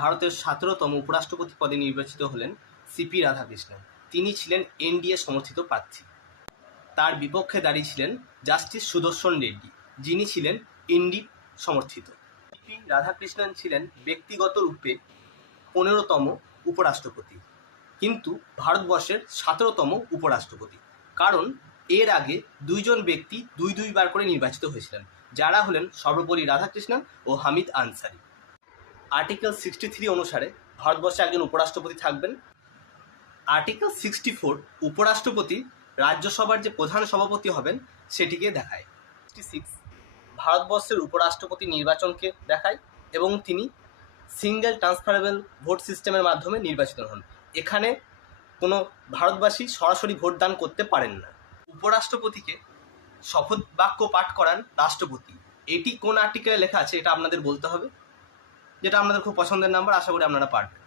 ভারতের সতেরোতম উপরাষ্ট্রপতি পদে নির্বাচিত হলেন সিপি রাধাকৃষ্ণন। তিনি ছিলেন এনডিএ সমর্থিত প্রার্থী। তার বিপক্ষে দাঁড়িয়েছিলেন জাস্টিস সুদর্শন রেড্ডি, যিনি ছিলেন ইন্ডি সমর্থিত। সিপি রাধাকৃষ্ণন ছিলেন ব্যক্তিগত রূপে পনেরোতম উপরাষ্ট্রপতি, কিন্তু ভারতবর্ষের সতেরোতম উপরাষ্ট্রপতি, কারণ এর আগে দুইজন ব্যক্তি দুই দুইবার করে নির্বাচিত হয়েছিলেন, যারা হলেন সর্বোপরি রাধাকৃষ্ণন ও Hamid Ansari. Article sixty three অনুসারে ভারতবর্ষে একজন উপরাষ্ট্রপতি থাকবেন। আর্টিকেল সিক্সটি ফোর উপরাষ্ট্রপতি রাজ্যসভার যে প্রধান সভাপতি হবেন, সেটিকে দেখায়। সিক্সটি সিক্স ভারতবর্ষের উপরাষ্ট্রপতি নির্বাচনকে দেখায় এবং তিনি সিঙ্গেল ট্রান্সফারেবল ভোট সিস্টেমের মাধ্যমে নির্বাচিত হন। এখানে কোনো ভারতবাসী সরাসরি ভোট দান করতে পারেন না। উপরাষ্ট্রপতিকে শপথ বাক্য পাঠ করান রাষ্ট্রপতি। এটি কোন আর্টিকেলে লেখা আছে, এটা আপনাদের বলতে হবে। যেটা আমাদের খুব পছন্দের নাম্বার আশা করি আপনারা পারবেন।